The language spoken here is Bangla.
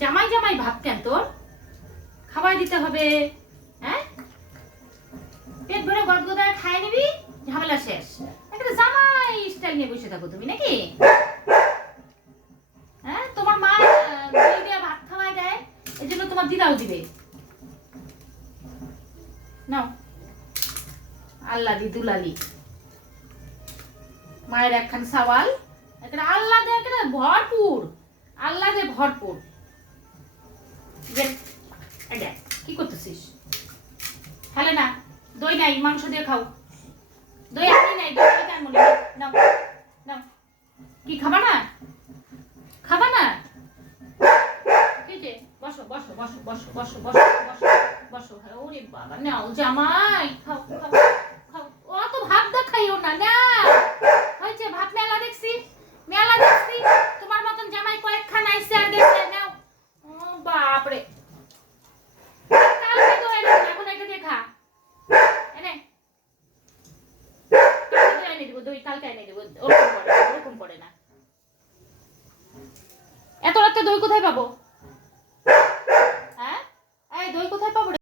জামাই জামাই ভাব কেন তোর? খাবার দিতে হবে, হ্যাঁ? পেট ভরে গদগদায় খাই নিবি, ঝামেলা শেষ। একটা জামাই স্টাইল নিয়ে বসে থাকো তুমি নাকি? হ্যাঁ, তোমার মা দই দিয়ে ভাত খাওয়াই দেয়, এই জন্য তোমার দিদাও দিবে। নাও, আল্লাহ দি দুলালি, মায়ের একখান সওয়াল, একটা আল্লাহ দে, একটা ভরপুর, আল্লাহ দে ভরপুর। কি করতেছিস? তাহলে না, দই নাই, মাংস দিয়ে খাও। দই আপনি নাই, দই কেন মনে নাও নাও। কি খাবা না? খাবা না? বসো বসো বসো বসো বসো বসো বসো বসো। ওরে বাবা, নাও জামাই, খাও খাও খাও। অত ভাত দেখাইও না, না হয়েছে ভাত মেলা দেখছি, মেলা দেখছি। তোমার মতন জামাই কয়েকখান আইসে আর গেছে। নাও। ও বাপরে, কালকে তো এখন এটা দেখা এনে এনে দিব, দই কালকে এনে দিব। ওরকম করে না। এত রাতে দই কোথায় পাবো?